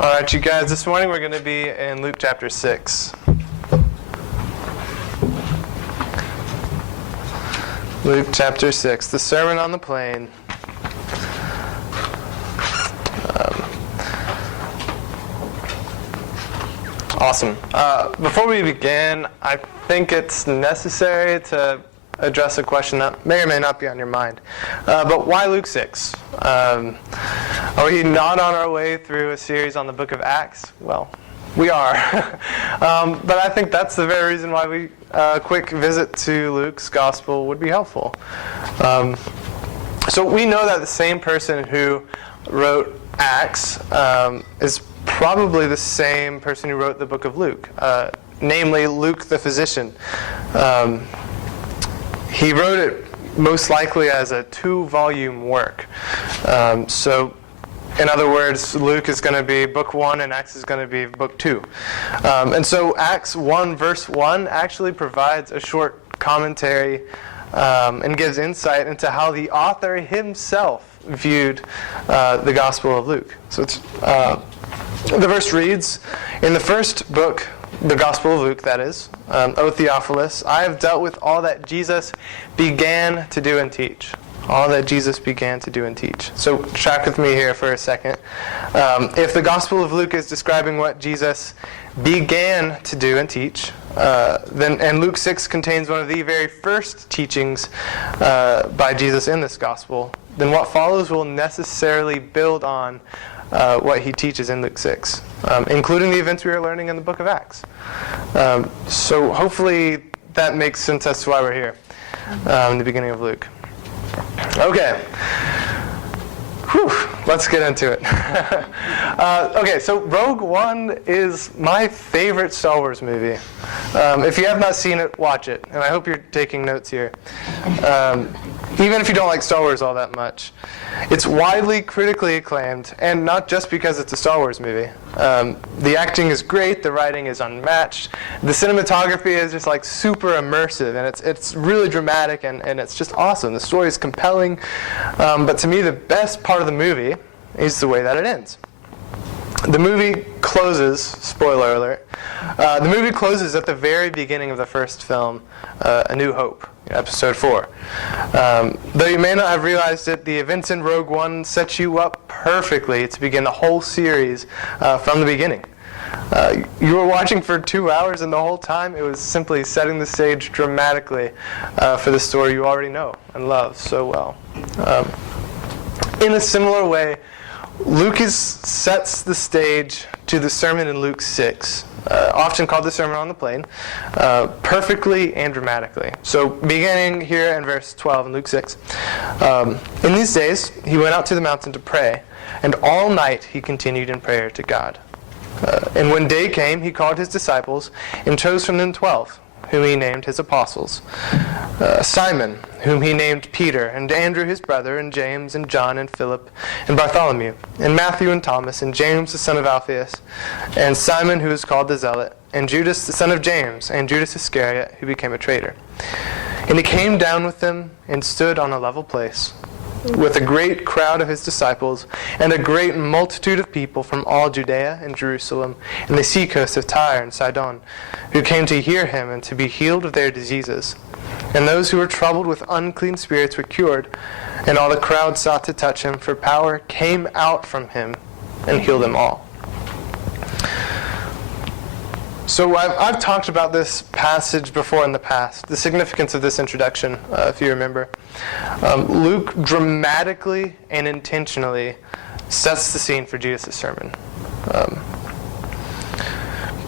All right, you guys, this morning we're going to be in Luke chapter 6. Luke chapter 6, the Sermon on the Plain. Awesome. Before we begin, I think it's necessary to address a question that may or may not be on your mind. But why Luke 6? Are we not on our way through a series on the book of Acts? Well, we are. But I think that's the very reason why a quick visit to Luke's gospel would be helpful. So we know that the same person who wrote Acts is probably the same person who wrote the book of Luke, namely Luke the physician. He wrote it most likely as a 2-volume work. So, in other words, Luke is going to be book 1 and Acts is going to be book 2. And so Acts 1 verse 1 actually provides a short commentary and gives insight into how the author himself viewed the Gospel of Luke. So the verse reads, "In the first book, the Gospel of Luke, that is, O Theophilus, I have dealt with all that Jesus began to do and teach." All that Jesus began to do and teach. So track with me here for a second. If the Gospel of Luke is describing what Jesus began to do and teach, and Luke 6 contains one of the very first teachings by Jesus in this Gospel, then what follows will necessarily build on what he teaches in Luke 6, including the events we are learning in the book of Acts. So hopefully that makes sense as to why we're here in the beginning of Luke. Okay. Whew, let's get into it. Okay, so Rogue One is my favorite Star Wars movie. If you have not seen it, watch it. And I hope you're taking notes here. Even if you don't like Star Wars all that much. It's widely critically acclaimed, and not just because it's a Star Wars movie. The acting is great, the writing is unmatched, the cinematography is just like super immersive, and it's really dramatic, and it's just awesome. The story is compelling, but to me the best part of the movie is the way that it ends. The movie closes, spoiler alert, the movie closes at the very beginning of the first film, A New Hope, episode 4. Though you may not have realized it, the events in Rogue One set you up perfectly to begin the whole series from the beginning. You were watching for 2 hours, and the whole time it was simply setting the stage dramatically for the story you already know and love so well. In a similar way, Lucas sets the stage to the sermon in Luke 6, often called the Sermon on the Plain, perfectly and dramatically. So beginning here in verse 12 in Luke 6, in these days he went out to the mountain to pray, and all night he continued in prayer to God. And when day came, he called his disciples and chose from them 12, whom he named his apostles. Simon, whom he named Peter, and Andrew his brother, and James, and John, and Philip, and Bartholomew, and Matthew, and Thomas, and James the son of Alphaeus, and Simon who is called the Zealot, and Judas the son of James, and Judas Iscariot, who became a traitor. And he came down with them, and stood on a level place, with a great crowd of his disciples, and a great multitude of people from all Judea and Jerusalem, and the seacoast of Tyre and Sidon, who came to hear him and to be healed of their diseases. And those who were troubled with unclean spirits were cured, and all the crowd sought to touch him, for power came out from him and healed them all. So I've talked about this passage before in the past, the significance of this introduction, if you remember. Luke dramatically and intentionally sets the scene for Jesus' sermon.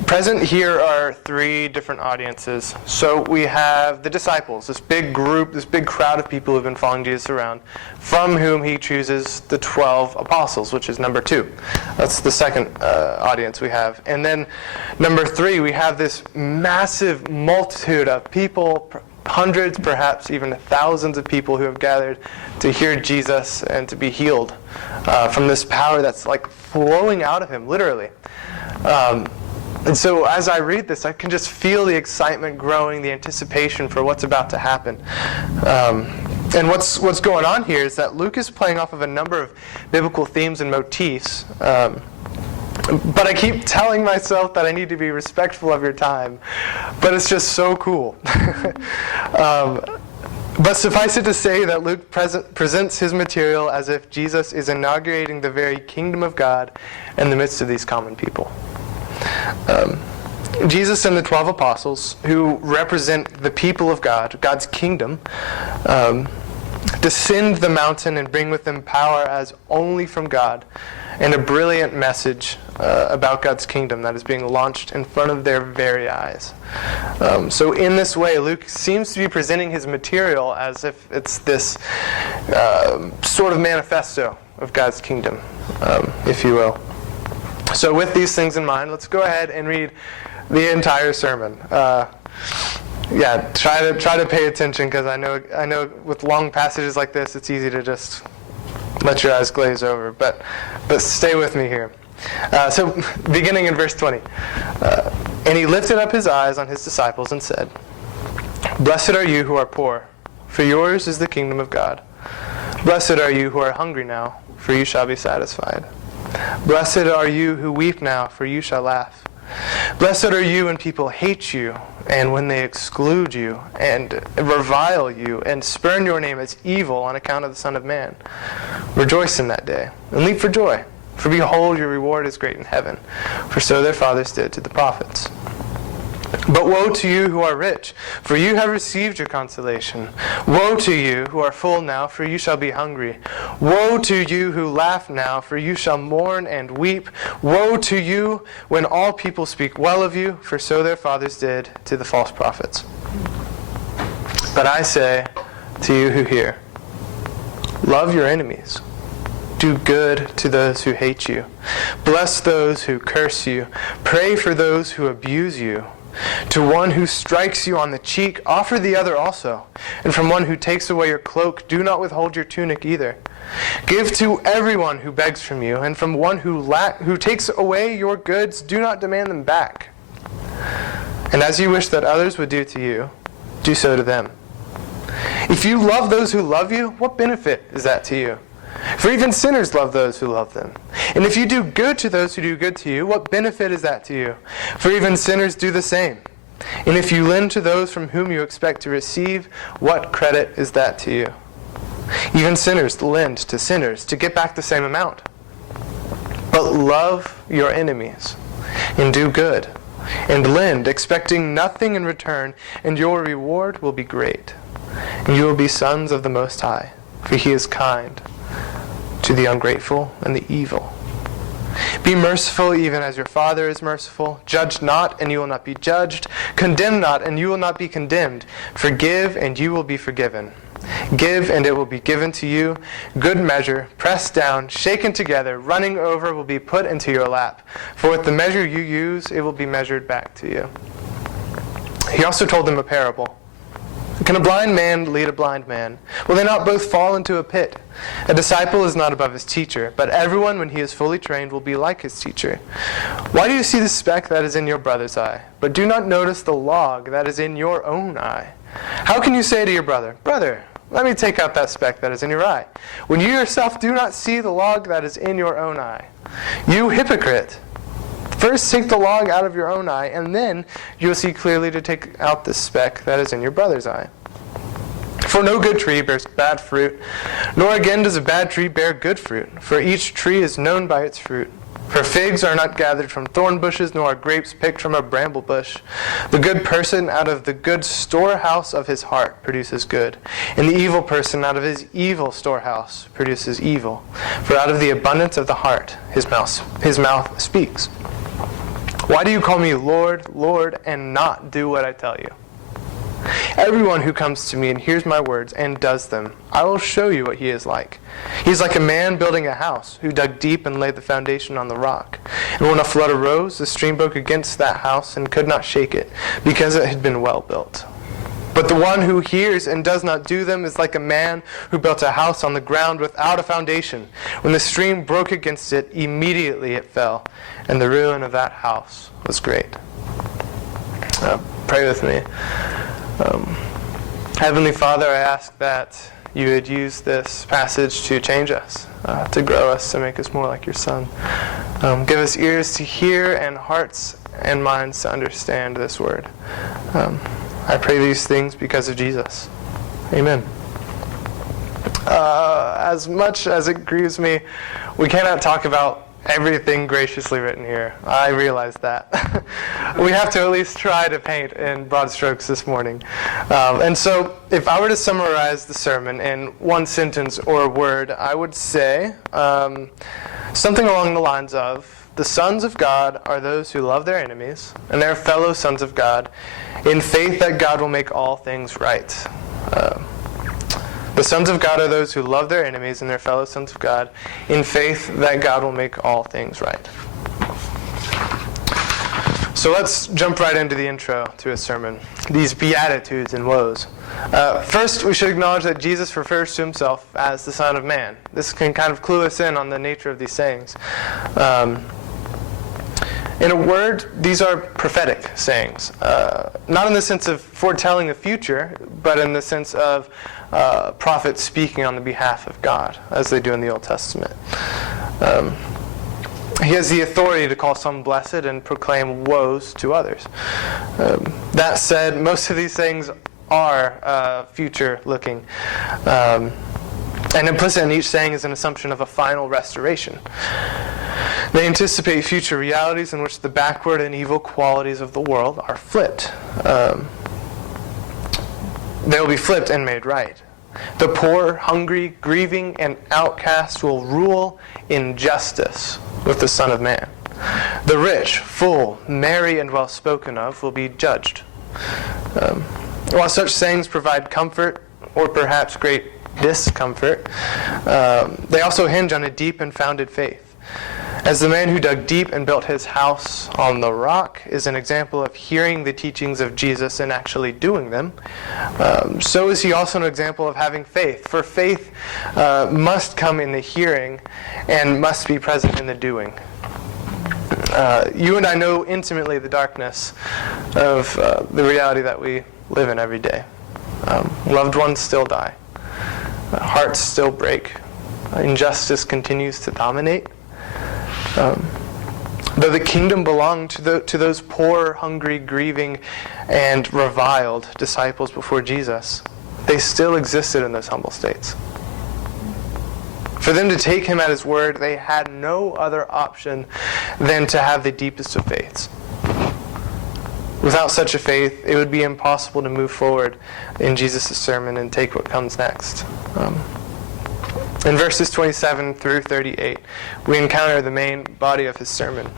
Present here are 3 different audiences. So we have the disciples, this big group, this big crowd of people who've been following Jesus around, from whom he chooses the 12 apostles, which is number 2. That's the second audience we have. And then number 3, we have this massive multitude of people, hundreds, perhaps even thousands of people who have gathered to hear Jesus and to be healed from this power that's like flowing out of him, literally. And so as I read this, I can just feel the excitement growing, the anticipation for what's about to happen. And what's going on here is that Luke is playing off of a number of biblical themes and motifs But I keep telling myself that I need to be respectful of your time. But it's just so cool. But suffice it to say that Luke presents his material as if Jesus is inaugurating the very kingdom of God in the midst of these common people. Jesus and the 12 apostles, who represent the people of God, God's kingdom, descend the mountain and bring with them power as only from God, and a brilliant message about God's kingdom that is being launched in front of their very eyes. So in this way, Luke seems to be presenting his material as if it's this sort of manifesto of God's kingdom, if you will. So with these things in mind, let's go ahead and read the entire sermon. Try to pay attention, because I know with long passages like this, it's easy to just let your eyes glaze over. But stay with me here. So beginning in verse 20. And he lifted up his eyes on his disciples and said, "Blessed are you who are poor, for yours is the kingdom of God. Blessed are you who are hungry now, for you shall be satisfied. Blessed are you who weep now, for you shall laugh. Blessed are you when people hate you, and when they exclude you, and revile you, and spurn your name as evil on account of the Son of Man. Rejoice in that day, and leap for joy. For behold, your reward is great in heaven, for so their fathers did to the prophets. But woe to you who are rich, for you have received your consolation. Woe to you who are full now, for you shall be hungry. Woe to you who laugh now, for you shall mourn and weep. Woe to you when all people speak well of you, for so their fathers did to the false prophets. But I say to you who hear, love your enemies. Do good to those who hate you. Bless those who curse you. Pray for those who abuse you. To one who strikes you on the cheek, offer the other also. And from one who takes away your cloak, do not withhold your tunic either. Give to everyone who begs from you, and from one who takes away your goods, do not demand them back. And as you wish that others would do to you, do so to them. If you love those who love you, what benefit is that to you? For even sinners love those who love them. And if you do good to those who do good to you, what benefit is that to you? For even sinners do the same. And if you lend to those from whom you expect to receive, what credit is that to you? Even sinners lend to sinners to get back the same amount. But love your enemies, and do good, and lend, expecting nothing in return, and your reward will be great. And you will be sons of the Most High, for He is kind to the ungrateful and the evil. Be merciful even as your Father is merciful. Judge not, and you will not be judged. Condemn not, and you will not be condemned. Forgive, and you will be forgiven. Give, and it will be given to you. Good measure, pressed down, shaken together, running over, will be put into your lap. For with the measure you use, it will be measured back to you." He also told them a parable. "Can a blind man lead a blind man? Will they not both fall into a pit? A disciple is not above his teacher, but everyone, when he is fully trained, will be like his teacher. Why do you see the speck that is in your brother's eye, but do not notice the log that is in your own eye? How can you say to your brother, 'Brother, let me take out that speck that is in your eye,' when you yourself do not see the log that is in your own eye? You hypocrite! First take the log out of your own eye, and then you will see clearly to take out the speck that is in your brother's eye. For no good tree bears bad fruit, nor again does a bad tree bear good fruit. For each tree is known by its fruit. For figs are not gathered from thorn bushes, nor are grapes picked from a bramble bush. The good person out of the good storehouse of his heart produces good, and the evil person out of his evil storehouse produces evil. For out of the abundance of the heart his mouth speaks. Why do you call me Lord, Lord, and not do what I tell you? Everyone who comes to me and hears my words and does them, I will show you what he is like. He is like a man building a house, who dug deep and laid the foundation on the rock. And when a flood arose, the stream broke against that house and could not shake it, because it had been well built. But the one who hears and does not do them is like a man who built a house on the ground without a foundation. When the stream broke against it, immediately it fell, and the ruin of that house was great." Pray with me. Heavenly Father, I ask that you would use this passage to change us, to grow us, to make us more like your Son. Give us ears to hear and hearts and minds to understand this word. I pray these things because of Jesus. Amen. As much as it grieves me, we cannot talk about everything graciously written here. I realize that. We have to at least try to paint in broad strokes this morning. And so if I were to summarize the sermon in one sentence or a word, I would say something along the lines of, the sons of God are those who love their enemies, and their fellow sons of God, in faith that God will make all things right. The sons of God are those who love their enemies and their fellow sons of God, in faith that God will make all things right. So let's jump right into the intro to his sermon, these beatitudes and woes. First, we should acknowledge that Jesus refers to himself as the Son of Man. This can kind of clue us in on the nature of these sayings. In a word, these are prophetic sayings. Not in the sense of foretelling the future, but in the sense of prophets speaking on the behalf of God, as they do in the Old Testament. He has the authority to call some blessed and proclaim woes to others. That said, most of these things are future-looking. And implicit in each saying is an assumption of a final restoration. They anticipate future realities in which the backward and evil qualities of the world are flipped. They will be flipped and made right. The poor, hungry, grieving, and outcast will rule in justice with the Son of Man. The rich, full, merry, and well spoken of will be judged. While such sayings provide comfort, or perhaps great discomfort, they also hinge on a deep and founded faith. As the man who dug deep and built his house on the rock is an example of hearing the teachings of Jesus and actually doing them, so is he also an example of having faith. For faith must come in the hearing and must be present in the doing. You and I know intimately the darkness of the reality that we live in every day. Loved ones still die. Hearts still break. Injustice continues to dominate. Though the kingdom belonged to those poor, hungry, grieving, and reviled disciples before Jesus, they still existed in those humble states. For them to take him at his word, they had no other option than to have the deepest of faiths. Without such a faith, it would be impossible to move forward in Jesus' sermon and take what comes next. In verses 27 through 38, we encounter the main body of his sermon.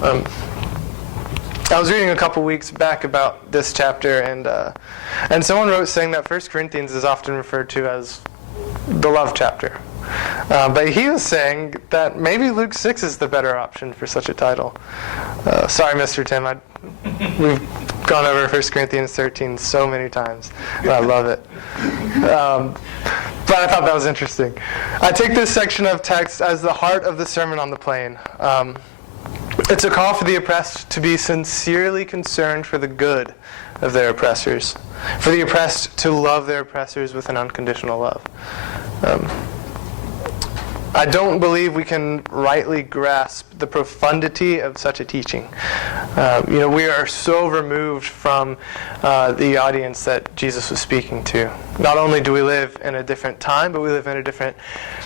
I was reading a couple weeks back about this chapter, and someone wrote saying that 1 Corinthians is often referred to as the love chapter. But he was saying that maybe Luke 6 is the better option for such a title. Sorry, Mr. Tim, we've gone over 1 Corinthians 13 so many times. I love it. But I thought that was interesting. I take this section of text as the heart of the Sermon on the Plain. It's a call for the oppressed to be sincerely concerned for the good of their oppressors, for the oppressed to love their oppressors with an unconditional love. I don't believe we can rightly grasp the profundity of such a teaching. We are so removed from the audience that Jesus was speaking to. Not only do we live in a different time, but we live in a different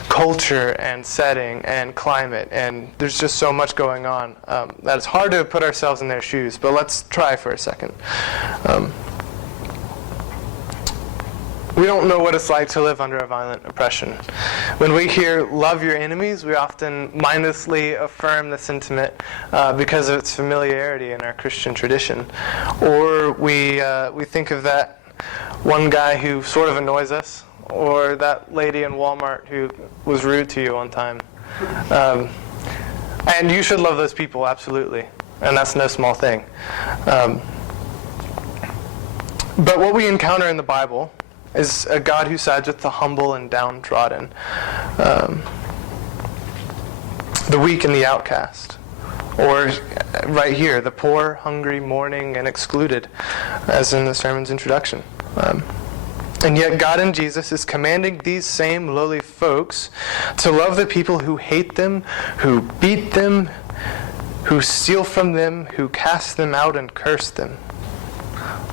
culture and setting and climate, and there's just so much going on that it's hard to put ourselves in their shoes, but let's try for a second. We don't know what it's like to live under a violent oppression. When we hear "love your enemies," we often mindlessly affirm the sentiment because of its familiarity in our Christian tradition. Or we think of that one guy who sort of annoys us, or that lady in Walmart who was rude to you one time. And you should love those people, absolutely. And that's no small thing. But what we encounter in the Bible is a God who sides with the humble and downtrodden, the weak and the outcast, or right here, the poor, hungry, mourning, and excluded, as in the sermon's introduction. And yet God in Jesus is commanding these same lowly folks to love the people who hate them, who beat them, who steal from them, who cast them out and curse them.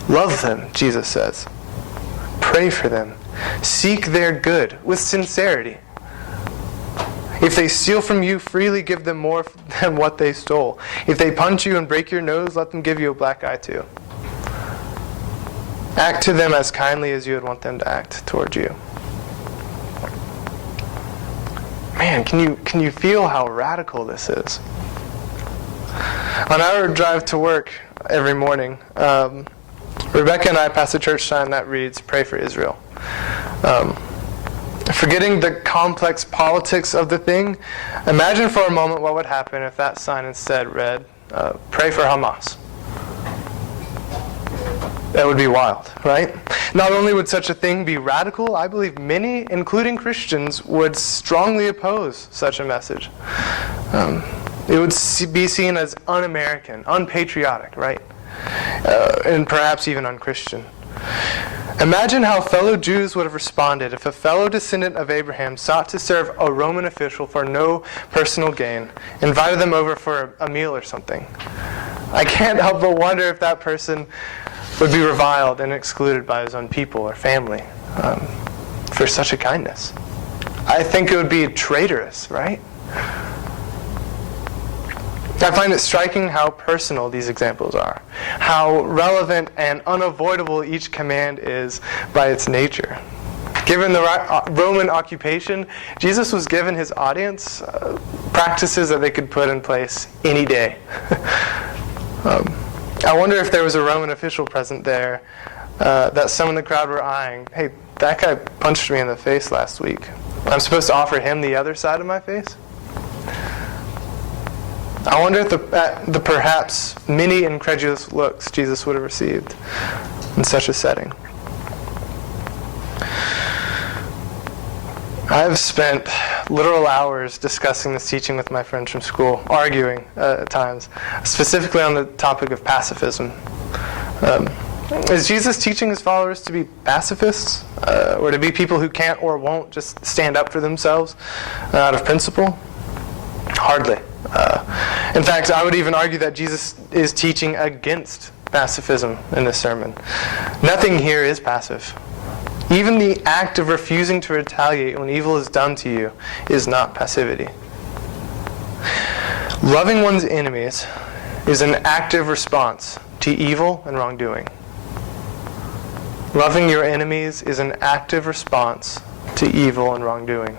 Love them, Jesus says. Pray for them. Seek their good with sincerity. If they steal from you, freely give them more than what they stole. If they punch you and break your nose, let them give you a black eye too. Act to them as kindly as you would want them to act toward you. Man, can you feel how radical this is? On our drive to work every morning, Rebecca and I pass a church sign that reads, "Pray for Israel." Forgetting the complex politics of the thing, imagine for a moment what would happen if that sign instead read, "Pray for Hamas." That would be wild, right? Not only would such a thing be radical, I believe many, including Christians, would strongly oppose such a message. It would be seen as un-American, unpatriotic, right? And perhaps even un-Christian. Imagine how fellow Jews would have responded if a fellow descendant of Abraham sought to serve a Roman official for no personal gain, invited them over for a meal or something. I can't help but wonder if that person would be reviled and excluded by his own people or family for such a kindness. I think it would be traitorous, right? I find it striking how personal these examples are, how relevant and unavoidable each command is by its nature. Given the Roman occupation, Jesus was given his audience practices that they could put in place any day. I wonder if there was a Roman official present there that some in the crowd were eyeing. Hey, that guy punched me in the face last week. I'm supposed to offer him the other side of my face? I wonder if the perhaps many incredulous looks Jesus would have received in such a setting. I've spent literal hours discussing this teaching with my friends from school, arguing at times, specifically on the topic of pacifism. Is Jesus teaching his followers to be pacifists, or to be people who can't or won't just stand up for themselves out of principle? Hardly. In fact, I would even argue that Jesus is teaching against pacifism in this sermon. Nothing here is passive. Even the act of refusing to retaliate when evil is done to you is not passivity. Loving one's enemies is an active response to evil and wrongdoing. Loving your enemies is an active response to evil and wrongdoing.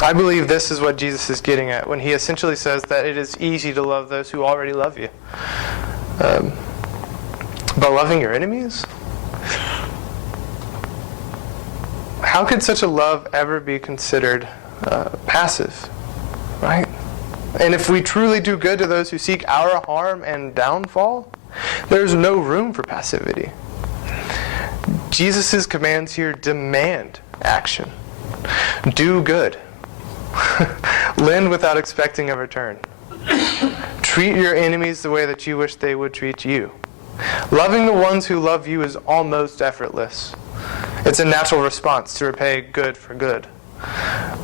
I believe this is what Jesus is getting at when he essentially says that it is easy to love those who already love you. But loving your enemies? How could such a love ever be considered passive, right? And if we truly do good to those who seek our harm and downfall, there's no room for passivity. Jesus' commands here demand action. Do good. Lend without expecting a return. Treat your enemies the way that you wish they would treat you. Loving the ones who love you is almost effortless. It's a natural response to repay good for good.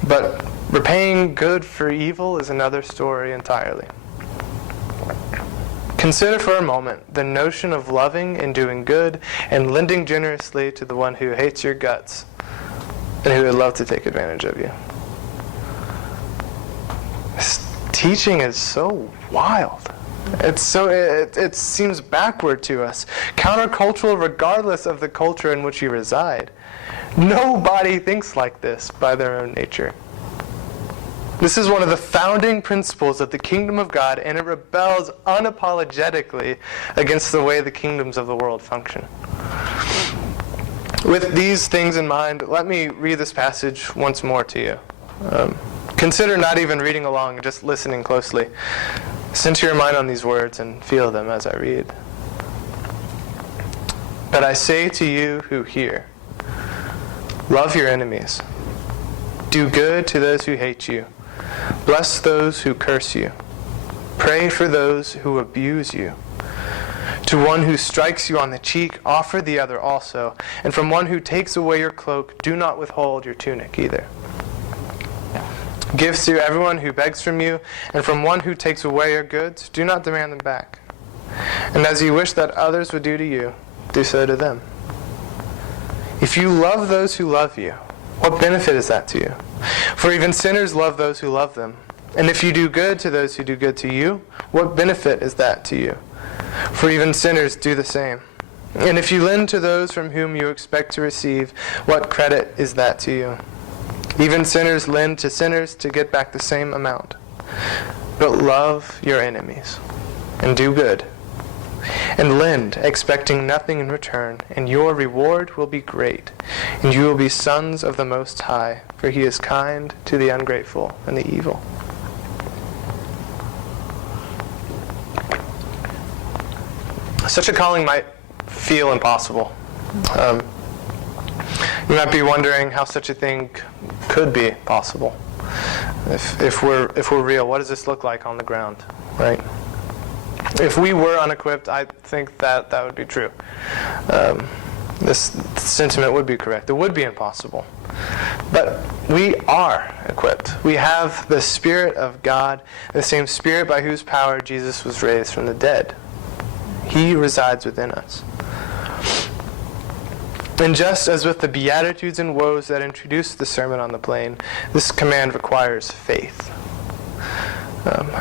But repaying good for evil is another story entirely. Consider for a moment the notion of loving and doing good and lending generously to the one who hates your guts and who would love to take advantage of you. This teaching is so wild. It seems backward to us, countercultural regardless of the culture in which you reside. Nobody thinks like this by their own nature. This is one of the founding principles of the kingdom of God, and it rebels unapologetically against the way the kingdoms of the world function. With these things in mind, let me read this passage once more to you. Consider not even reading along, just listening closely. Center your mind on these words and feel them as I read. But I say to you who hear, love your enemies. Do good to those who hate you. Bless those who curse you. Pray for those who abuse you. To one who strikes you on the cheek, offer the other also. And from one who takes away your cloak, do not withhold your tunic either. Give to everyone who begs from you, and from one who takes away your goods, do not demand them back. And as you wish that others would do to you, do so to them. If you love those who love you, what benefit is that to you? For even sinners love those who love them. And if you do good to those who do good to you, what benefit is that to you? For even sinners do the same. And if you lend to those from whom you expect to receive, what credit is that to you? Even sinners lend to sinners to get back the same amount. But love your enemies, and do good, and lend, expecting nothing in return, and your reward will be great, and you will be sons of the Most High, for He is kind to the ungrateful and the evil. Such a calling might feel impossible. You might be wondering how such a thing could be possible. If we're real, what does this look like on the ground, right? If we were unequipped, I think that would be true. This sentiment would be correct. It would be impossible. But we are equipped. We have the Spirit of God, the same Spirit by whose power Jesus was raised from the dead. He resides within us. And just as with the Beatitudes and Woes that introduced the Sermon on the Plain, this command requires faith.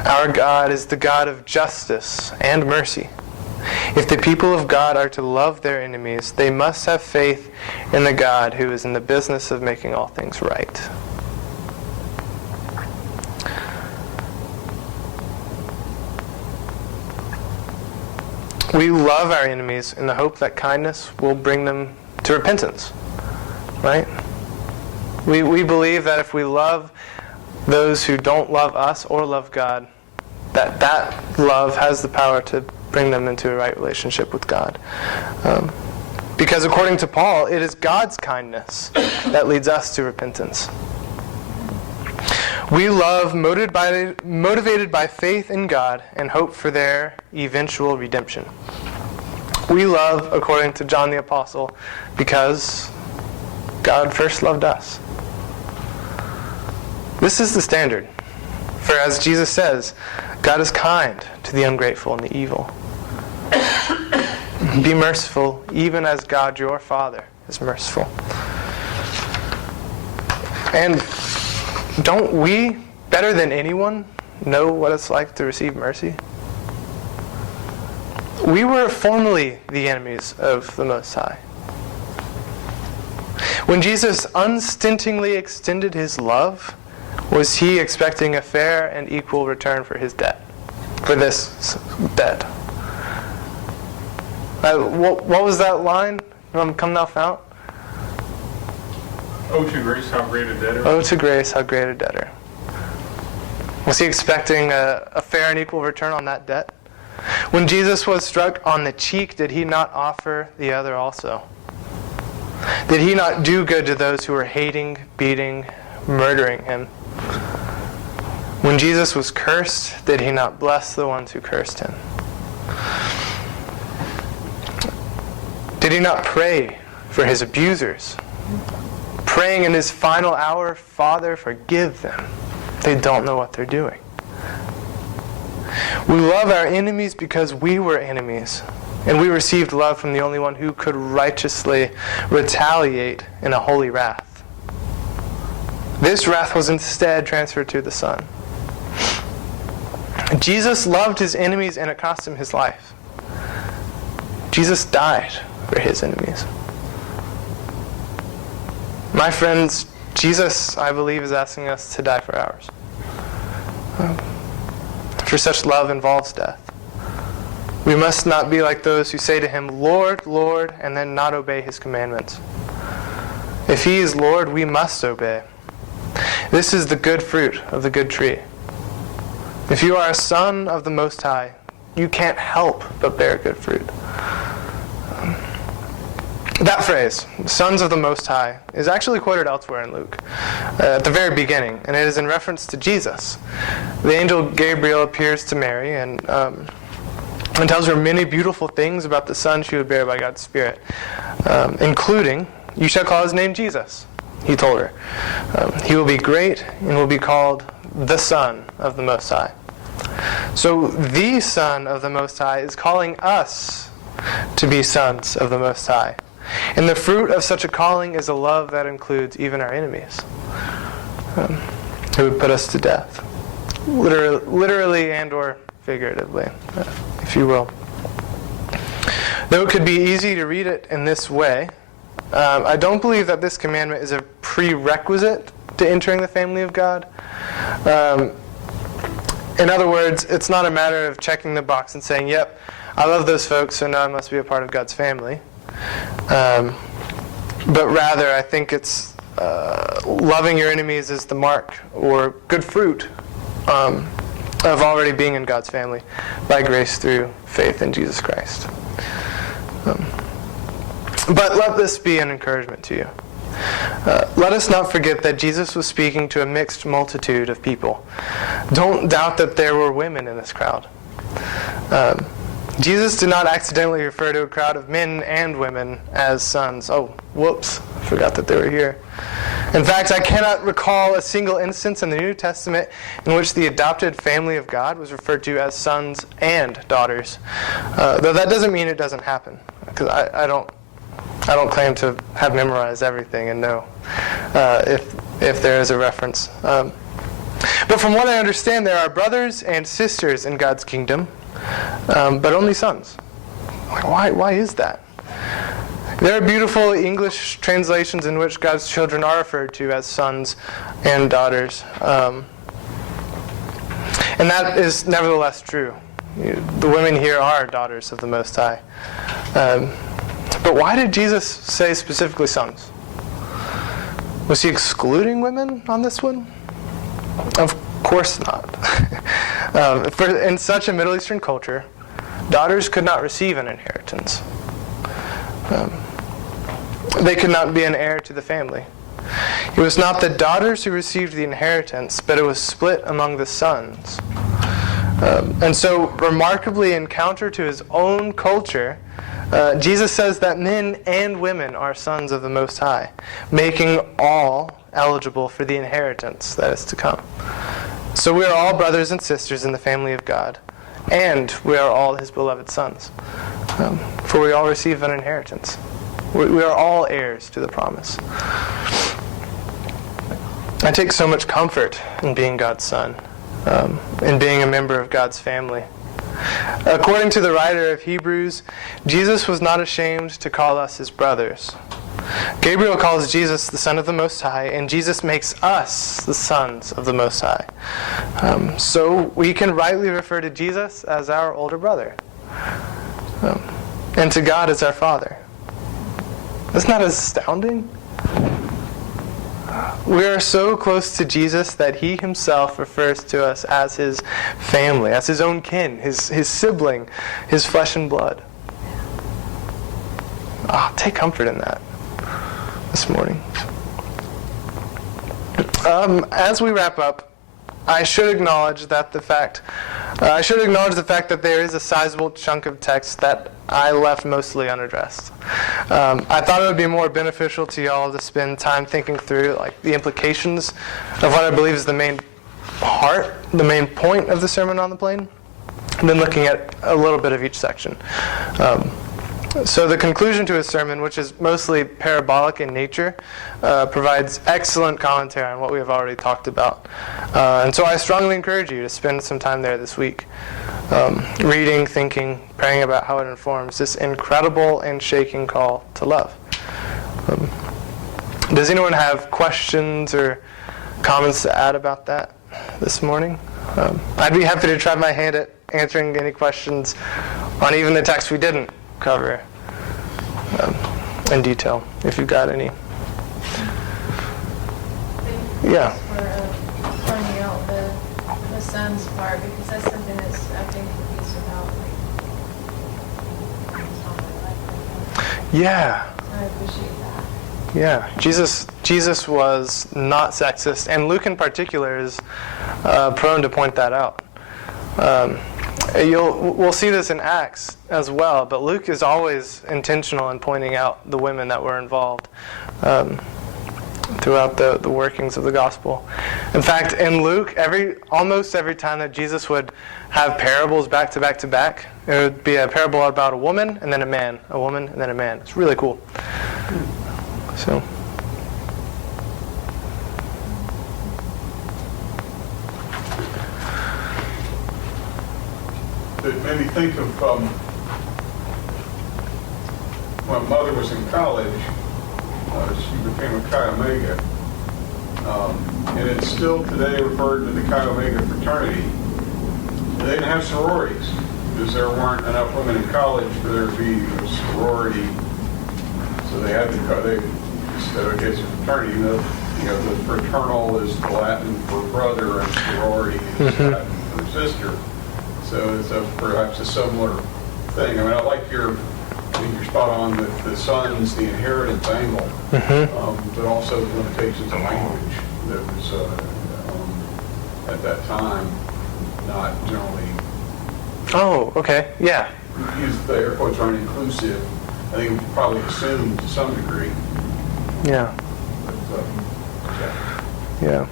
Our God is the God of justice and mercy. If the people of God are to love their enemies, they must have faith in the God who is in the business of making all things right. We love our enemies in the hope that kindness will bring them to repentance, right? We believe that if we love those who don't love us or love God, that love has the power to bring them into a right relationship with God. Because according to Paul, it is God's kindness that leads us to repentance. We love motivated by faith in God and hope for their eventual redemption. We love, according to John the Apostle, because God first loved us. This is the standard. For as Jesus says, God is kind to the ungrateful and the evil. Be merciful, even as God your Father is merciful. And don't we, better than anyone, know what it's like to receive mercy? We were formerly the enemies of the Most High. When Jesus unstintingly extended his love, was he expecting a fair and equal return for his debt? For this debt? What was that line? Come thou fount? Oh, to grace, how great a debtor. Oh, to grace, how great a debtor. Was he expecting a fair and equal return on that debt? When Jesus was struck on the cheek, did he not offer the other also? Did he not do good to those who were hating, beating, murdering him? When Jesus was cursed, did he not bless the ones who cursed him? Did he not pray for his abusers? Praying in his final hour, Father, forgive them. They don't know what they're doing. We love our enemies because we were enemies, and we received love from the only one who could righteously retaliate in a holy wrath. This wrath was instead transferred to the Son. Jesus loved his enemies, and it cost him his life. Jesus died for his enemies. My friends, Jesus, I believe, is asking us to die for ours. For such love involves death. We must not be like those who say to him, Lord, Lord, and then not obey his commandments. If he is Lord, we must obey. This is the good fruit of the good tree. If you are a son of the Most High, you can't help but bear good fruit. That phrase, sons of the Most High, is actually quoted elsewhere in Luke, at the very beginning, and it is in reference to Jesus. The angel Gabriel appears to Mary, and and tells her many beautiful things about the son she would bear by God's Spirit, including, "You shall call his name Jesus," he told her. "He will be great and will be called the Son of the Most High." So the Son of the Most High is calling us to be sons of the Most High. And the fruit of such a calling is a love that includes even our enemies, who would put us to death, literally and or figuratively, if you will. Though it could be easy to read it in this way, I don't believe that this commandment is a prerequisite to entering the family of God. In other words, it's not a matter of checking the box and saying, "Yep, I love those folks, so now I must be a part of God's family." But rather, I think it's loving your enemies is the mark or good fruit of already being in God's family by grace through faith in Jesus Christ. But let this be an encouragement to you. Let us not forget that Jesus was speaking to a mixed multitude of people. Don't doubt that there were women in this crowd. Jesus did not accidentally refer to a crowd of men and women as sons. Oh, whoops, forgot that they were here. In fact, I cannot recall a single instance in the New Testament in which the adopted family of God was referred to as sons and daughters. Though that doesn't mean it doesn't happen, because I don't claim to have memorized everything and know if there is a reference. But from what I understand, there are brothers and sisters in God's kingdom, but only sons. Why is that? There are beautiful English translations in which God's children are referred to as sons and daughters. And that is nevertheless true. The women here are daughters of the Most High. But why did Jesus say specifically sons? Was he excluding women on this one? Of course not. In such a Middle Eastern culture, daughters could not receive an inheritance. They could not be an heir to the family. It was not the daughters who received the inheritance, but it was split among the sons. And so, remarkably, in counter to his own culture, Jesus says that men and women are sons of the Most High, making all eligible for the inheritance that is to come. So we are all brothers and sisters in the family of God, and we are all his beloved sons, for we all receive an inheritance. We are all heirs to the promise. I take so much comfort in being God's son, in being a member of God's family. According to the writer of Hebrews, Jesus was not ashamed to call us his brothers. Gabriel calls Jesus the Son of the Most High, and Jesus makes us the sons of the Most High. So we can rightly refer to Jesus as our older brother, and to God as our Father. Isn't that astounding? We are so close to Jesus that he himself refers to us as his family, as his own kin, his sibling, his flesh and blood. Take comfort in that this morning. As we wrap up, I should acknowledge the fact that there is a sizable chunk of text that I left mostly unaddressed. I thought it would be more beneficial to y'all to spend time thinking through the implications of what I believe is the main point of the Sermon on the Plain, and then looking at a little bit of each section. So the conclusion to his sermon, which is mostly parabolic in nature, provides excellent commentary on what we have already talked about. And so I strongly encourage you to spend some time there this week, reading, thinking, praying about how it informs this incredible and shaking call to love. Does anyone have questions or comments to add about that this morning? I'd be happy to try my hand at answering any questions on even the text we didn't cover in detail, if you've got any. Yeah. For pointing out the son's part, because that's something that's, I think, he's about. Yeah. I appreciate that. Yeah. Jesus was not sexist, and Luke in particular is prone to point that out. We'll see this in Acts as well, but Luke is always intentional in pointing out the women that were involved throughout the workings of the gospel. In fact, in Luke, almost every time that Jesus would have parables back to back to back, it would be a parable about a woman and then a man, a woman and then a man. It's really cool. So. It made me think of when Mother was in college, she became a Chi Omega. And it's still today referred to the Chi Omega fraternity. They didn't have sororities because there weren't enough women in college for there to be a sorority. So they had instead of case of fraternity, the fraternal is the Latin for brother and sorority is Latin for sister. So it's perhaps a similar thing. I mean, I like you're spot on with the sons, the inheritance angle, but also the limitations of language that was at that time not generally. Oh, okay, yeah. Use the air quotes aren't inclusive. I think we probably assumed to some degree. Yeah. But, Yeah.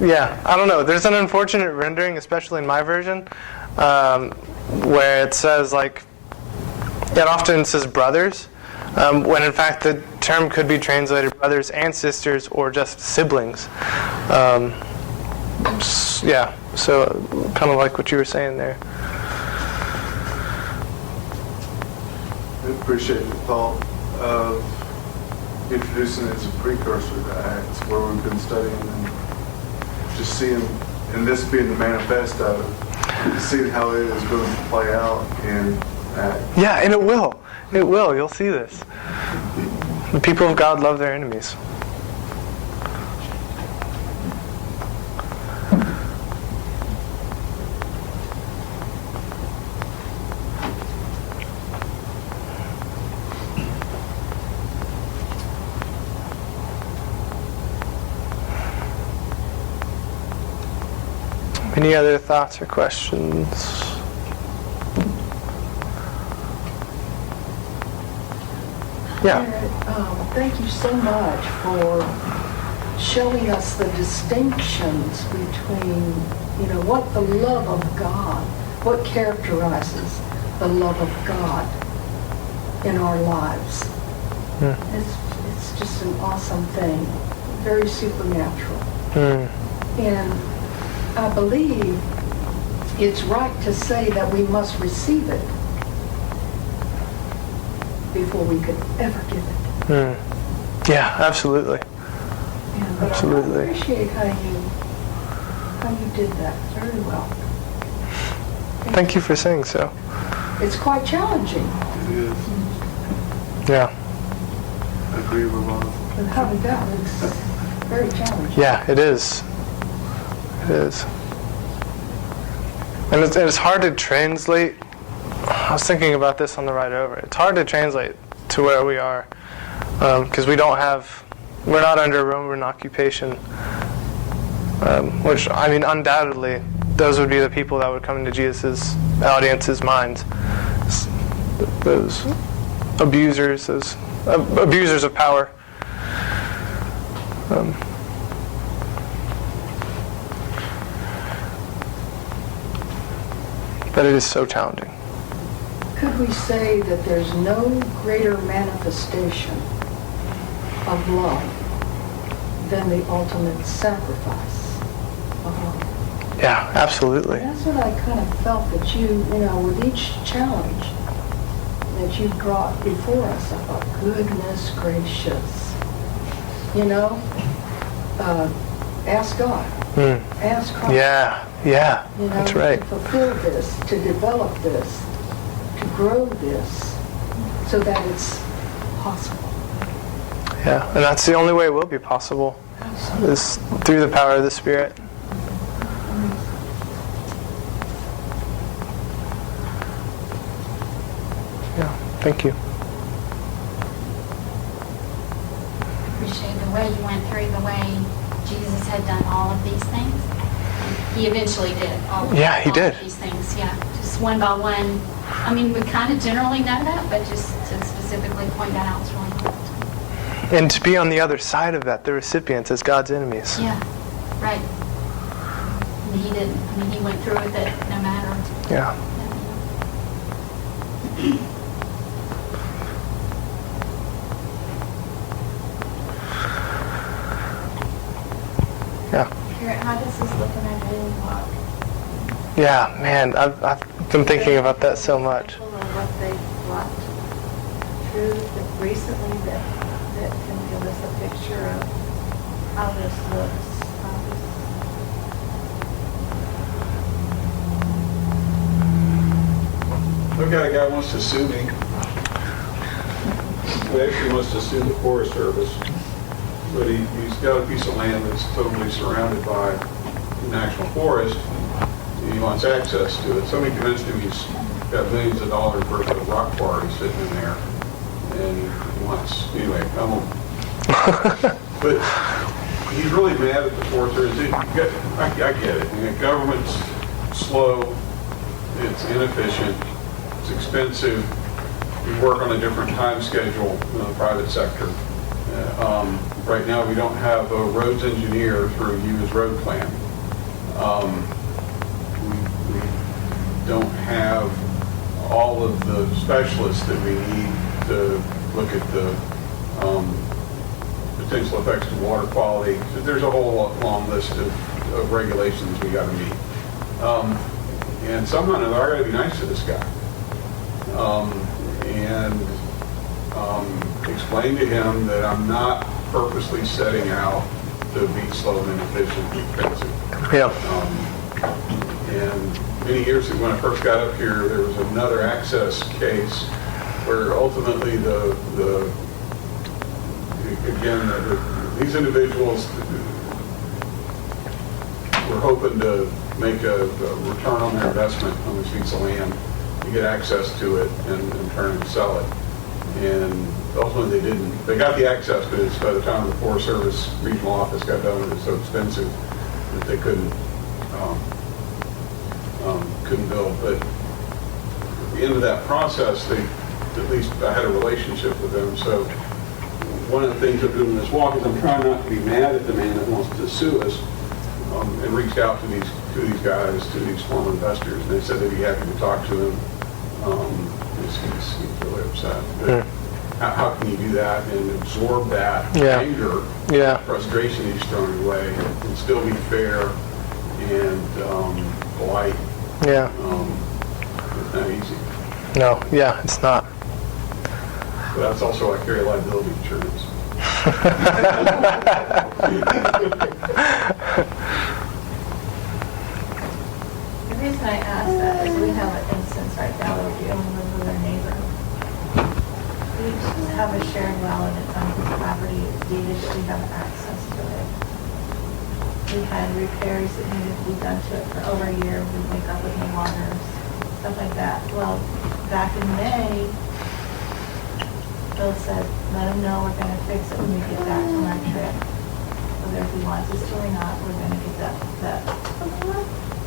Yeah, I don't know. There's an unfortunate rendering, especially in my version, where it says, it often says brothers, when in fact the term could be translated brothers and sisters or just siblings. Yeah, so kind of like what you were saying there. I appreciate the thought of introducing it as a precursor to Acts, where we've been studying and just seeing, and this being the manifesto, seeing how it is going to play out in Acts. Yeah, and it will. It will. You'll see this. The people of God love their enemies. Any other thoughts or questions? Yeah. Garrett, thank you so much for showing us the distinctions between, what the love of God, what characterizes the love of God in our lives. Mm. It's just an awesome thing, very supernatural. Mm. And I believe it's right to say that we must receive it before we could ever give it. Mm. Yeah, absolutely. Yeah, but Absolutely. I appreciate how you did that very well. Thank you for saying so. It's quite challenging. It is. Yeah. I agree with Ron. Without a doubt, it's very challenging. Yeah, it is. It is. And it's hard to translate. I was thinking about this on the ride over. It's hard to translate to where we are because we're not under Roman occupation, which, I mean, undoubtedly, those would be the people that would come into Jesus' audience's minds. Those abusers, abusers of power. But it is so challenging. Could we say that there's no greater manifestation of love than the ultimate sacrifice of love? Yeah, absolutely. That's what I kind of felt that with each challenge that you brought before us, I thought, goodness gracious. Ask God. Mm. Ask Christ. Yeah, that's right. To fulfill this, to develop this, to grow this, so that it's possible. Yeah, and that's the only way it will be possible, is through the power of the Spirit. Yeah, thank you. Appreciate the way you went through the way Jesus had done all of these things. He eventually did all of Yeah, he all did. of these things, yeah. Just one by one. I mean, we kind of generally know that, but just to specifically point that out is really important. And to be on the other side of that, the recipients as God's enemies. Yeah, right. And he didn't. I mean, he went through with it no matter. Yeah. Yeah. Garrett, how does this look in our daily walk? Yeah, man, I've been thinking about that so much. People of what they've walked through recently that can give us a picture of how this looks. I've got a guy who wants to sue me. He actually wants to sue the Forest Service, but he's got a piece of land that's totally surrounded by the national forest. He wants access to it. Somebody convinced him he's got millions of dollars worth of rock quarry sitting in there, and he wants, anyway, I won't. But he's really mad at the Forest Service. I get it. The government's slow, it's inefficient, it's expensive. We work on a different time schedule than the private sector. Right now, we don't have a roads engineer to review his road plan. We don't have all of the specialists that we need to look at the potential effects to water quality. So there's a whole long list of regulations we got to meet. And somehow or another, I got to be nice to this guy. And explain to him that I'm not purposely setting out to be slow and inefficient and expensive. Yeah. And many years ago, when I first got up here, there was another access case where ultimately these individuals were hoping to make a return on their investment on this piece of land, to get access to it and turn and sell it. And ultimately they didn't. They got the access, but it's by the time the Forest Service regional office got done, it was so expensive that they couldn't build. But at the end of that process, at least I had a relationship with them. So one of the things I'm doing in this walk is I'm trying not to be mad at the man that wants to sue us, and reached out to these guys, to these former investors, and they said they'd be happy to talk to them. He's really upset. But how can you do that and absorb that anger, frustration he's thrown away, and still be fair and polite? Yeah. It's not easy. No, yeah, it's not. But that's also why I carry liability insurance. The reason I ask that is we have an instance right now where we're dealing with our neighbor. We have a shared well and it's on his property, it's deeded that we have access to it. We had repairs that needed to be done to it for over a year. We wake up with no water, stuff like that. Well, back in May, Bill said, let him know we're going to fix it when we get back from our trip. Whether if he wants us to or not, we're going to get that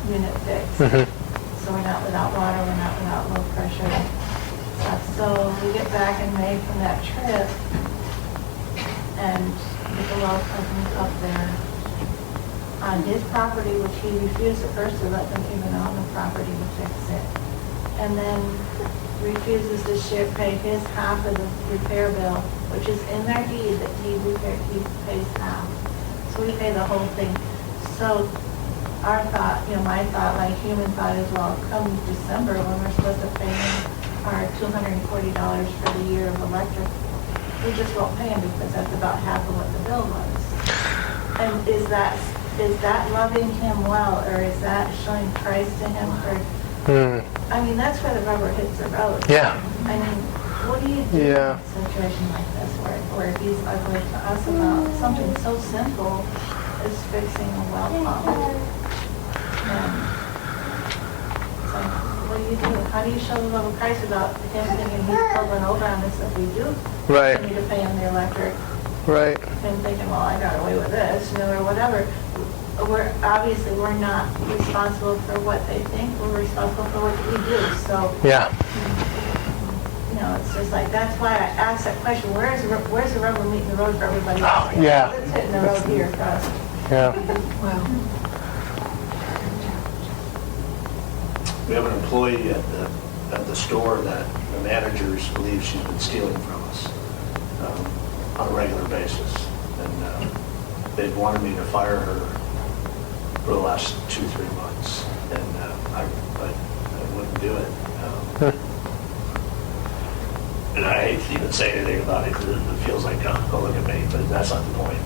unit fixed. So we're not without water, we're not without low pressure stuff. So we get back in May from that trip, and get the well comes up there on his property, which he refused at first to let them even on the property to fix it. And then refuses to pay his half of the repair bill, which is in their deed that he pays half. So we pay the whole thing. So our thought, my thought, my human thought is, well, come December when we're supposed to pay him our $240 for the year of electric, we just won't pay him because that's about half of what the bill was. And is that loving him well, or is that showing Christ to him? Or I mean, that's where the rubber hits the road. Yeah. I mean, what do you do in a situation like this where he's ugly to us about something so simple as fixing a well pump? So what do you do? How do you show the love of Christ without him thinking he's pulling over on us if we do need to pay him the electric? Right. Him thinking, well, I got away with this, or whatever. obviously, we're not responsible for what they think, we're responsible for what we do, so, Yeah. it's just like, that's why I asked that question, where's the rubber meeting the road for everybody else? yeah. It's hitting the road here for us. Yeah. Well, We have an employee at the store that the managers believe she's been stealing from us on a regular basis. And they've wanted me to fire her for the last 2-3 months. And I wouldn't do it. And I hate to even say anything about it because it feels like, oh, look at me, but that's not the point.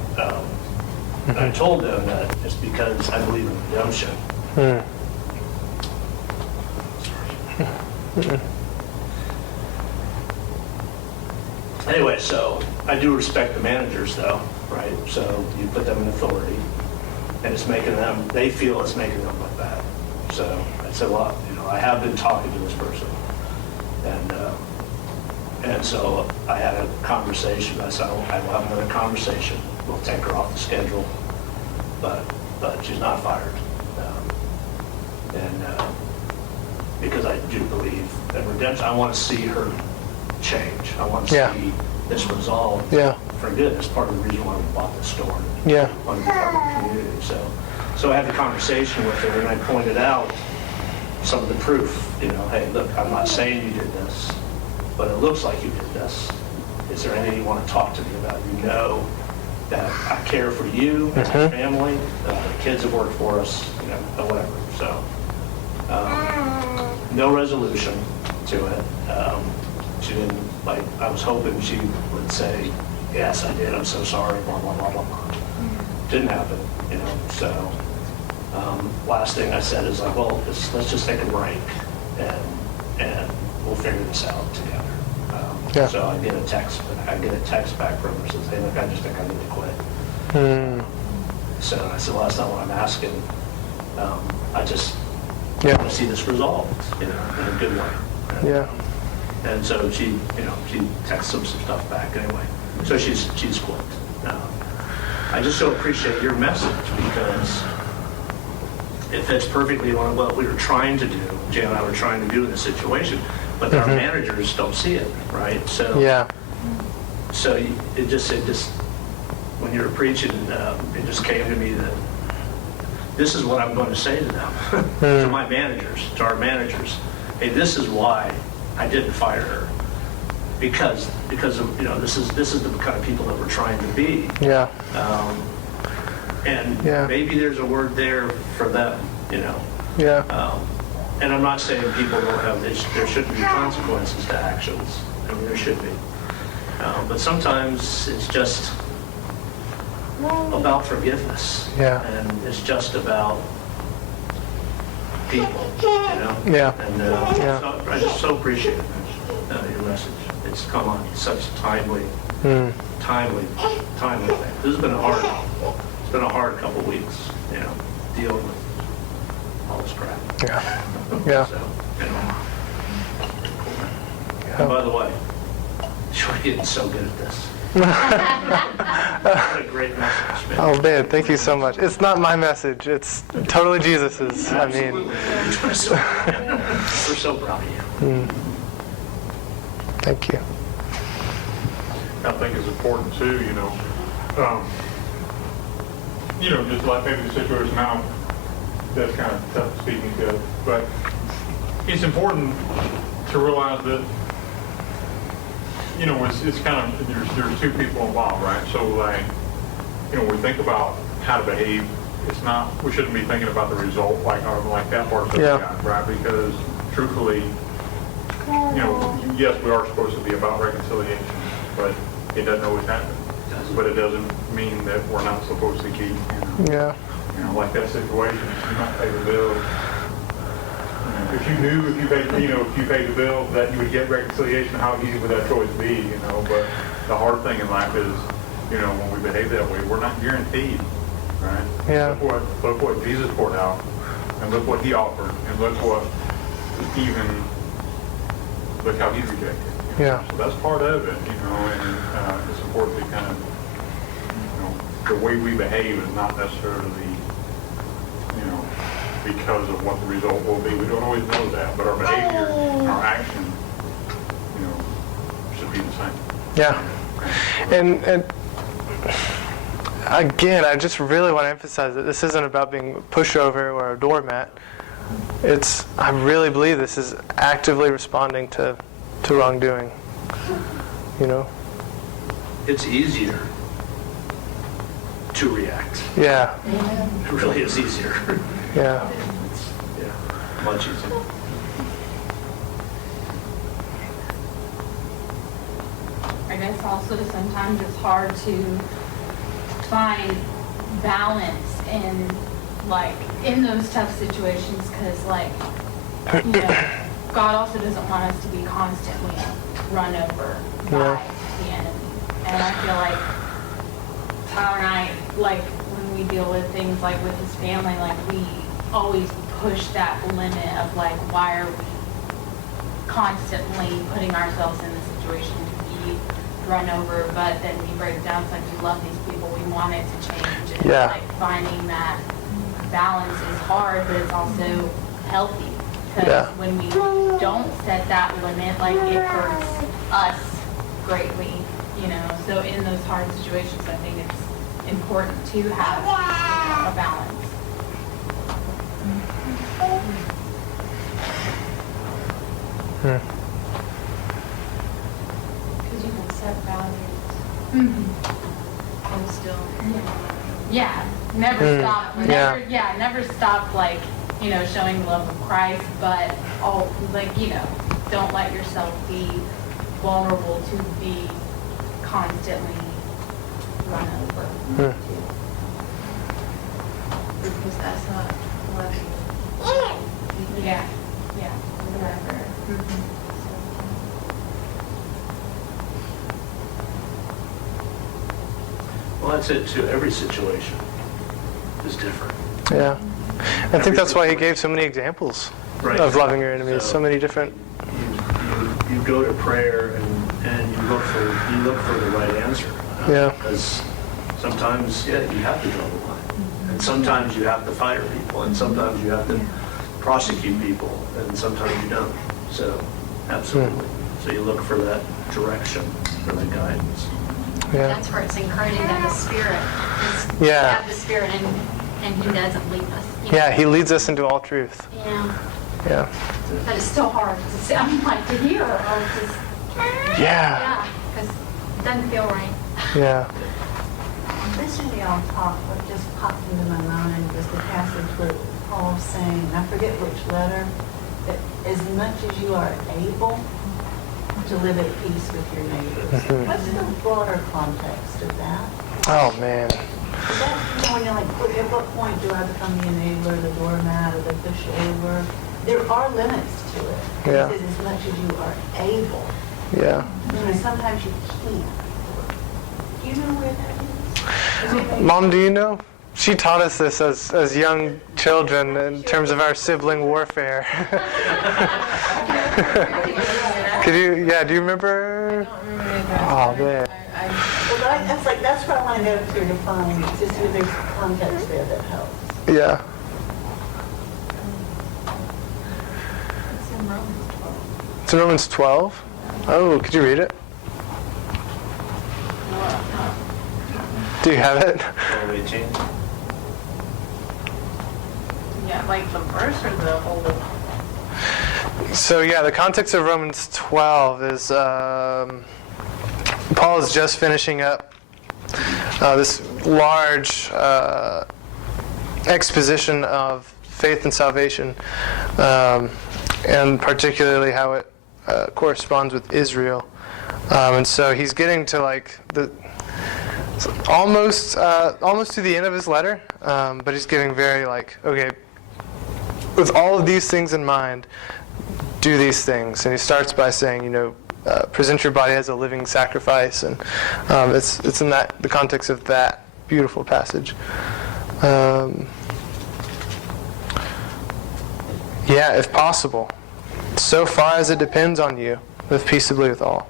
And I told them that it's because I believe in redemption. Anyway, so I do respect the managers though, right? So you put them in authority and it's making them, they feel it's making them look bad. So I said, well, I have been talking to this person. And so I had a conversation. I said, I will have another conversation. We'll take her off the schedule, but she's not fired. Because I do believe in redemption, I want to see her change. I want to see this resolved for good. That's part of the reason why we bought this store. Yeah. I want to be part of the community. So I had the conversation with her, and I pointed out some of the proof. Hey, look, I'm not saying you did this, but it looks like you did this. Is there anything you want to talk to me about? You know that I care for you as a family. The kids have worked for us, or whatever. So. No resolution to it. She didn't, I was hoping she would say, yes, I did, I'm so sorry, blah, blah, blah, blah, blah. Didn't happen, so last thing I said is well, let's just take a break and we'll figure this out together. So I get a text back from her, says, hey, look, I just think I need to quit. So I said, well, that's not what I'm asking. I just want to see this resolved, in a good way. Yeah. And so she texted some stuff back anyway. So she's quit. I just so appreciate your message because it fits perfectly on what we were trying to do. Jan and I were trying to do in this situation, but our managers don't see it, right? So So it just when you were preaching, it just came to me that this is what I'm going to say to them, to my managers, to our managers. Hey, this is why I didn't fire her, because of this is the kind of people that we're trying to be. Yeah. And maybe there's a word there for them, Yeah. And I'm not saying people don't have there shouldn't be consequences to actions. I mean, there should be. But sometimes it's just about forgiveness. Yeah. And it's just about people, Yeah. And so I just so appreciate your message. It's come on such timely thing. This has been a hard couple of weeks, dealing with all this crap. Yeah. Yeah. So, And by the way, you're getting so good at this. What a great message, man. Oh, man, thank you so much. It's not my message. It's totally Jesus's. I mean, We're so proud of you. thank you. I think it's important too, just like maybe the situation now, that's kind of tough speaking to, but it's important to realize that, it's kind of, there's two people involved, right? So we think about how to behave. We shouldn't be thinking about the result like that part of the right? Because truthfully, yes, we are supposed to be about reconciliation, but it doesn't always happen. But it doesn't mean that we're not supposed to keep, like that situation, you might pay the bill. If you knew, if you paid the bill, that you would get reconciliation, how easy would that choice be, But the hard thing in life is, when we behave that way, we're not guaranteed, right? Yeah. Look what Jesus poured out, and look what he offered, and look how he's rejected. Yeah. So that's part of it, and it's important to kind of, the way we behave is not necessarily because of what the result will be. We don't always know that, but our behavior, our action, should be the same. Yeah. And again, I just really want to emphasize that this isn't about being a pushover or a doormat. I really believe this is actively responding to wrongdoing. It's easier to react. Yeah. It really is easier. Yeah. Yeah, much easier. I guess also sometimes it's hard to find balance in those tough situations because God also doesn't want us to be constantly run over by the enemy. And I feel like Tyler and I, when we deal with things with his family, we always push that limit of why are we constantly putting ourselves in the situation to be run over, but then we break it down, it's we love these people, we want it to change. And finding that balance is hard, but it's also healthy. Because when we don't set that limit, it hurts us greatly, So in those hard situations, I think it's important to have a balance. Because you can set boundaries and still, Yeah, never stop. Never stop. Showing the love of Christ, but don't let yourself be vulnerable to be constantly run over. because that's not loving. Yeah. Whatever. Well, that's it too. Every situation is different. Yeah. I think that's why he gave so many examples of loving your enemies. So many different. You go to prayer and you look for the right answer. Because sometimes, you have to draw the line. And sometimes you have to fire people. And sometimes you have to prosecute people. And sometimes you don't. So, absolutely. So you look for that direction, for that guidance. Yeah. That's where it's encouraging that the Spirit is, Yeah. we have the Spirit and He doesn't leave us. Yeah, he leads us into all truth. Yeah. Yeah. But it's still hard to say, to hear or just, Yeah. because it doesn't feel right. Yeah. Listening to y'all talk, what just popped into my mind was the passage where Paul's saying, I forget which letter, that as much as you are able to live at peace with your neighbors. What's the broader context of that? Oh, man. Is that, when you're at what point do I become the enabler, the doormat, or the pushover? There are limits to it. Yeah. It says as much as you are able. Yeah. Sometimes you can't. Do you know where that is? Mom, do you know? She taught us this as young children in terms of our sibling warfare. Do you remember? Oh, man. Well, that's what I want to go to define, to see if there's context there that helps. Yeah. It's in Romans 12. It's in Romans 12. Oh, could you read it? Do you have it? 12:18. Yeah, the verse or the whole. So the context of Romans 12 is Paul is just finishing up this large exposition of faith and salvation, and particularly how it corresponds with Israel. And so he's getting to almost to the end of his letter, but he's getting very okay, with all of these things in mind, do these things. And he starts by saying, present your body as a living sacrifice, and it's in the context of that beautiful passage. If possible, so far as it depends on you, live peaceably with all.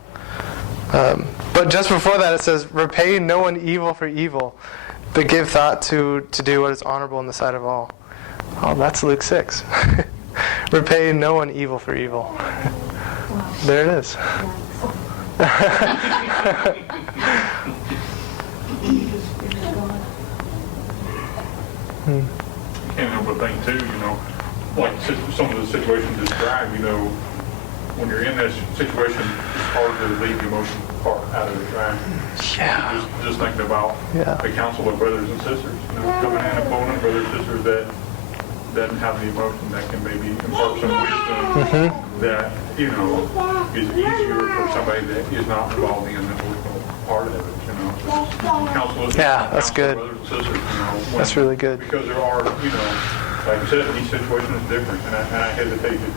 But just before that, it says, repay no one evil for evil, but give thought to do what is honorable in the sight of all. Oh, that's Luke 6. Repay no one evil for evil. There it is. Can't help but think too, like some of the situations described, when you're in that situation, it's hard to leave the emotion part out of it, right? Yeah. Just thinking about the counsel of brothers and sisters, coming in and pulling in brothers and sisters that doesn't have the emotion that can maybe impart some wisdom that, is easier for somebody that is not involved in the emotional part of it, Just counsel of that's good. brothers and sisters, That's really good. Because there are, like you said, each situation is different, and I hesitate to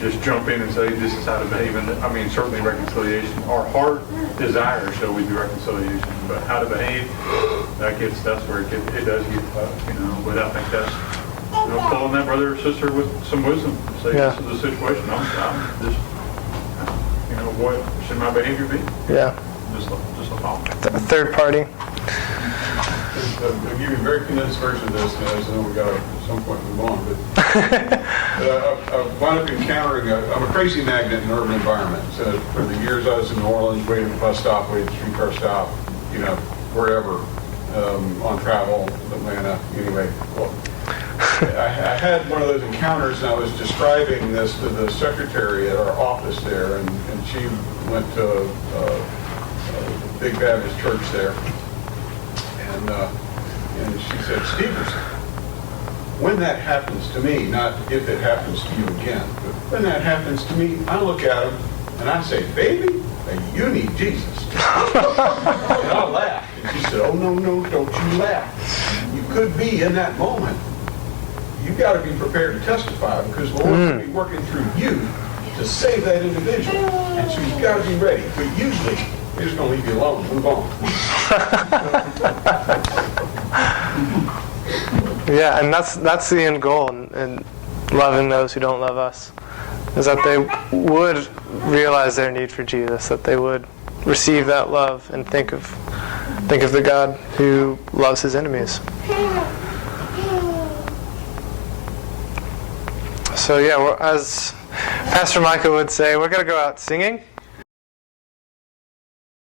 just jump in and say this is how to behave. And I mean, certainly reconciliation. Our heart desire should always be reconciliation, but how to behave, that's where it does get tough, But I think that's pulling that brother or sister with some wisdom. Say this is the situation. I'm just, what should my behavior be? Yeah. Just a thought. Third party. I'll give you a very condensed version of this, and I know we got to at some point move on, but I wound up encountering, I'm a crazy magnet in urban environments. For the years I was in New Orleans, waiting at the bus stop, waiting at the streetcar stop, wherever, on travel, Atlanta, anyway. Well, I had one of those encounters, and I was describing this to the secretary at our office there, and she went to a big Baptist church there. And she said, Stevenson, when that happens to me, not if it happens to you again, but when that happens to me, I look at him and I say, baby, you need Jesus. And I laughed. And she said, oh, no, don't you laugh. You could be in that moment. You've got to be prepared to testify because the Lord's going to be working through you to save that individual. And so you've got to be ready. But usually, we're just going to leave you alone and move on. Yeah, and that's the end goal in loving those who don't love us, is that they would realize their need for Jesus, that they would receive that love and think of the God who loves his enemies. So yeah, as Pastor Micah would say, we're going to go out singing.